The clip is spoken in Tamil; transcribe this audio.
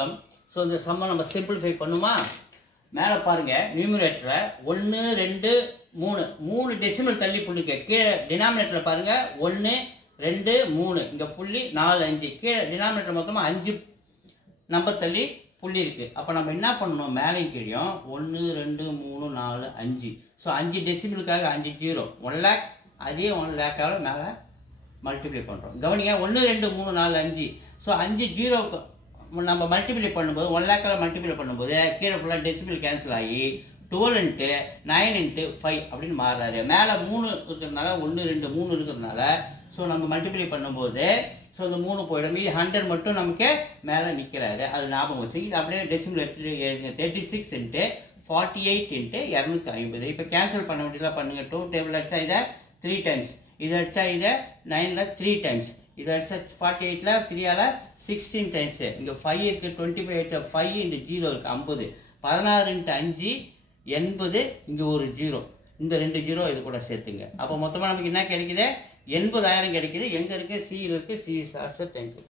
கம். ஸோ இந்த சம்மை நம்ம சிம்பிளிஃபை பண்ணுமா? மேலே பாருங்கள், நியூமரேட்டரில் 1 2 3 3 டெசிமல் தள்ளி புள்ளி இருக்கு. கீழே டினாமினேட்டரில் பாருங்கள் 1 2 3 இங்கே புள்ளி 4 5. கீழே டினாமினேட்டர் மொத்தமாக 5 நம்பர் தள்ளி புள்ளி இருக்குது. அப்போ நம்ம என்ன பண்ணணும்? மேலேயும் கீழையும் 1 2 3 4 5. ஸோ 5 டெசிமலுக்காக 5 0 1 லேக். அதே 1 லேக்காக மேலே மல்டிப்ளை பண்ணுறோம். கவனிங்க, 1 2 3 4 5. ஸோ 5 0 நம்ம மல்டிப்ளை பண்ணும்போது 1 லேக்கால் மல்டிப்ளை பண்ணும்போது கீழே ஃபுல்லாக டெசிமல் கேன்சல் ஆகி 12 × 9 × 5 அப்படின்னு மாறுறாரு. மேலே 3 இருக்கிறதுனால 1 2 3 இருக்கிறதுனால ஸோ நம்ம மல்டிப்ளை பண்ணும்போது ஸோ இந்த 3 போயிடும். மீதி 100 மட்டும் நமக்கு மேலே நிற்கிறாரு. அது ஞாபகம் வச்சு இது அப்படியே டெசிமல் எடுத்துட்டு 36 × 48 × 250. இப்போ கேன்சல் பண்ண வேண்டியதாக பண்ணுங்கள். 2 டேபிள் அடிச்சா இதை 3 டைம்ஸ், இதை அடிச்சா இதை 9ல் 3 டைம்ஸ், இதை அடிச்சா 48ல் 3ஆல் 16 டைம்ஸு. இங்கே 5 இருக்குது, 25 5 இந்த 0 இருக்குது 50. 16 × 5 80. இங்கே ஒரு 0, இந்த 2 0 இது கூட சேர்த்துங்க. அப்போ மொத்தமாக நமக்கு என்ன கிடைக்குது? 80,000 கிடைக்குது. எங்கே இருக்குது? சியில் இருக்குது. C sir. தேங்க்யூ.